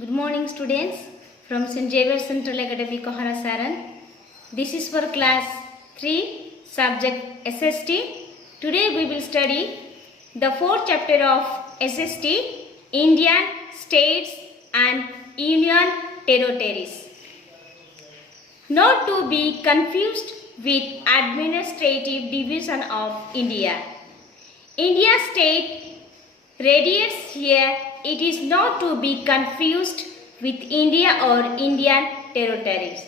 Good morning, students from St. Xavier Central Academy, Kohara Saran. This is for class 3, subject SST. Today we will study the fourth chapter of SST, Indian States and Union Territories. Not to be confused with administrative division of India. India state radiates here. It is not to be confused with India or Indian territories.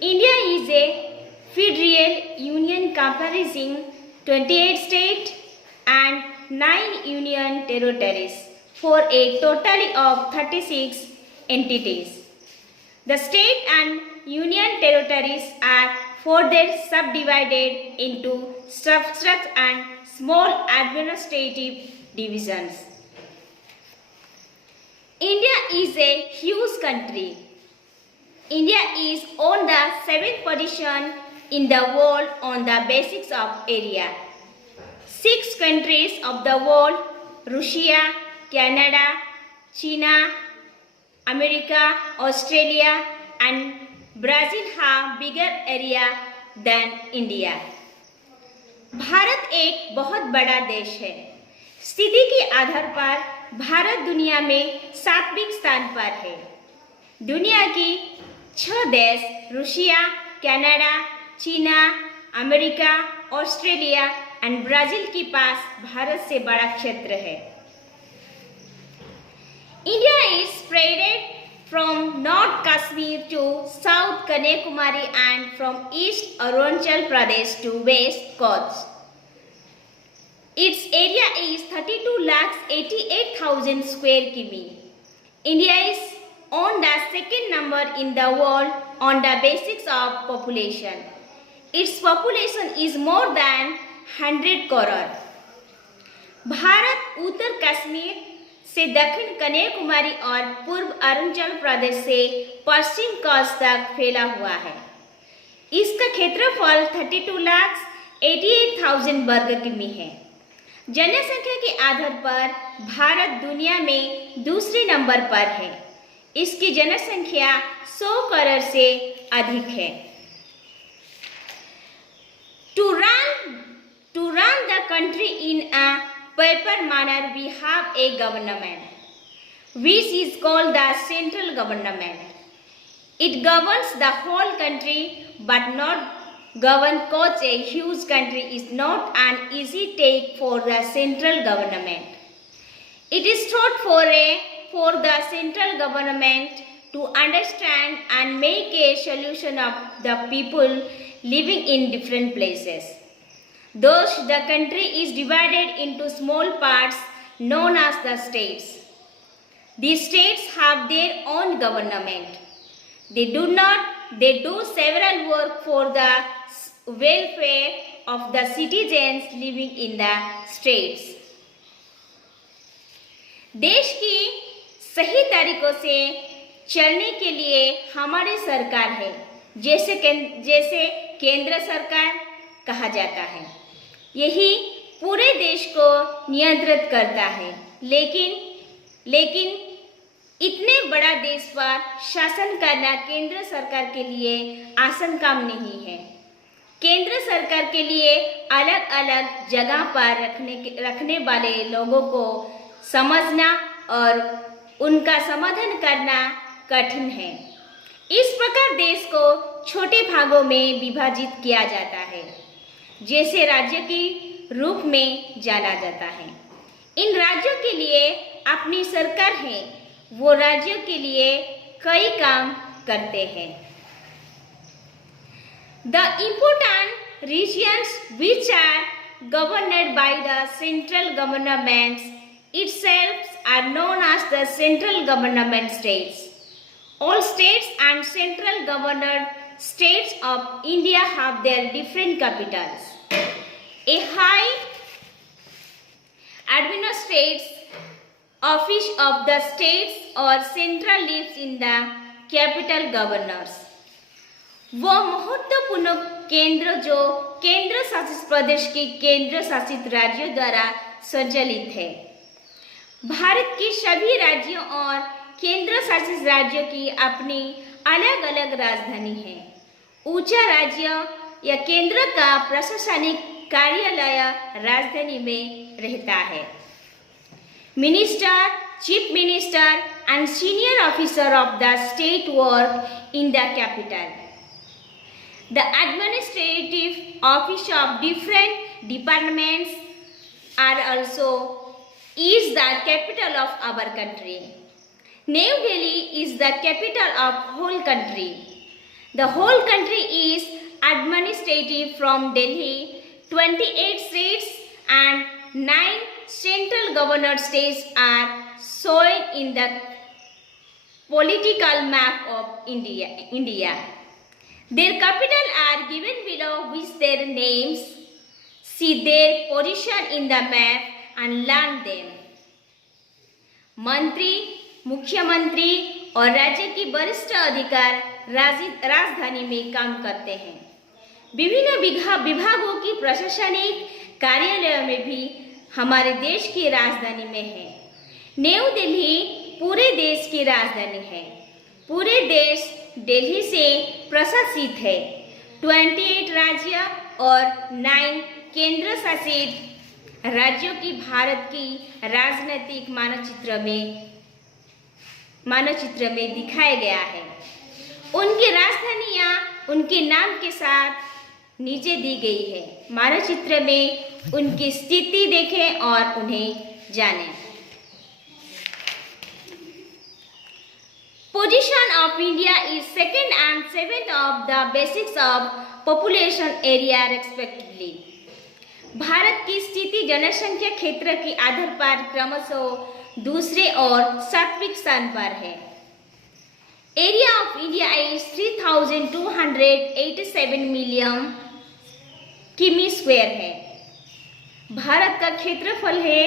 India is a federal union comprising 28 states and 9 union territories for a total of 36 entities. The state and union territories are further subdivided into subtracts and small administrative divisions. India is a huge country. India is on the 7th position in the world on the basis of area. 6 countries of the world, Russia, Canada, China, America, Australia and Brazil have bigger area than India. Bharat एक बहुत बड़ा देश है. स्थिति के आधार पर भारत दुनिया में 7वें स्थान पर है. दुनिया की 6 देश रूसिया, कनाडा, चीना, अमेरिका, ऑस्ट्रेलिया और ब्राजील के पास भारत से बड़ा क्षेत्र है. India is spreaded from North Kashmir to South Kanyakumari and from East Arunachal Pradesh to West Kutch. Its area is 32,88,000 square km. India is on the second number in the world on the basis of population. Its population is more than 100 crore. Bharat उत्तर कश्मीर से दक्षिण कन्याकुमारी और पूर्व अरुणाचल प्रदेश से पश्चिम कच्छ तक फैला हुआ है. इसका क्षेत्रफल 32,88,000 वर्ग किमी है. जनसंख्या के आधार पर भारत दुनिया में दूसरे नंबर पर है. इसकी जनसंख्या 100 करोड़ से अधिक है. To run the country in a proper manner, we have a government, which is called the central government. It governs the whole country, but not govern such a huge country is not an easy task for the central government. It is thought for the central government to understand and make a solution of the people living in different places. Thus, the country is divided into small parts known as the states. These states have their own government. They do several work for the welfare of the citizens living in the states. देश की सही तरीकों से चलने के लिए हमारी सरकार है, जैसे केंद्र सरकार कहा जाता है. यही पूरे देश को नियंत्रित करता है. लेकिन इतने बड़ा देश पर शासन करना केंद्र सरकार के लिए आसान काम नहीं है. केंद्र सरकार के लिए अलग अलग जगह पर रखने वाले लोगों को समझना और उनका समाधान करना कठिन है. इस प्रकार देश को छोटे भागों में विभाजित किया जाता है, जैसे राज्य के रूप में जाना जाता है. इन राज्यों के लिए अपनी सरकार है. वो राज्यों के लिए कई काम करते हैं. The important regions which are governed by the central governments itself are known as the central government states. All states and central governed states of India have their different capitals. A high administrative office of the states or central lives in the capital governors. वो महत्वपूर्ण केंद्र जो केंद्र शासित प्रदेश के केंद्र शासित राज्यों द्वारा संचालित है. भारत के सभी राज्यों और केंद्र शासित राज्यों की अपनी अलग अलग राजधानी है। ऊंचा राज्य या केंद्र का प्रशासनिक कार्यालय राजधानी में रहता है। Minister, chief minister and senior officer of the state work in the capital. The administrative office of different departments are also is the capital of our country. New Delhi is the capital of whole country. The whole country is administrative from Delhi. 28 states and 9 central governor states are shown in the political map of India. Their capital are given below with their names. See their position in the map and learn them. मंत्री, मुख्यमंत्री और राज्य की वरिष्ठ अधिकार राजधानी में काम करते हैं। विभिन्न विभागों की प्रशासनिक कार्यालयों में भी हमारे देश की राजधानी में है। न्यू दिल्ली पूरे देश की राजधानी है। पूरे देश दिल्ली से प्रशासित है। 28 राज्य और 9 केंद्र शासित राज्यों की भारत की राजनीतिक मानचित्र में दिखाया गया है। उनकी राजधानियां उनके नाम के साथ नीचे दी गई है। मानचित्र में उनकी स्थिति देखें और उन्हें जानें। Position of India is second and seventh of the basics of population area respectively. Bharat की स्थिति जनसंख्या क्षेत्र के आधार पर क्रमशः दूसरे और 7वें स्थान पर है। Area of India is 3287 million किमी स्क्वायर है। भारत का क्षेत्रफल है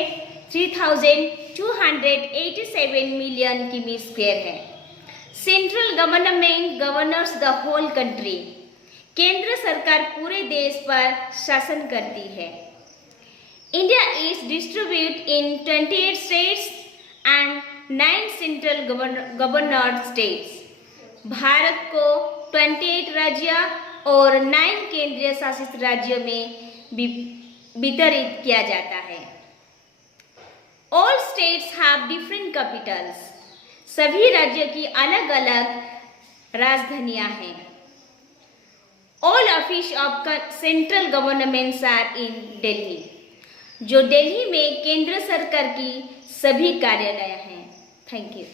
3287 मिलियन किमी स्क्वायर है। Central government governs the whole country. केंद्र सरकार पूरे देश पर शासन करती है। India is distribute in 28 states and 9 central governor states. Bharat को 28 राज्य और 9 केंद्रीय शासित राज्यों में वितरित किया जाता है। All states have different capitals. सभी राज्यों की अलग अलग राजधानियां हैं। All office of central governments are in Delhi. जो दिल्ली में केंद्र सरकार की सभी कार्यालय हैं। Thank you.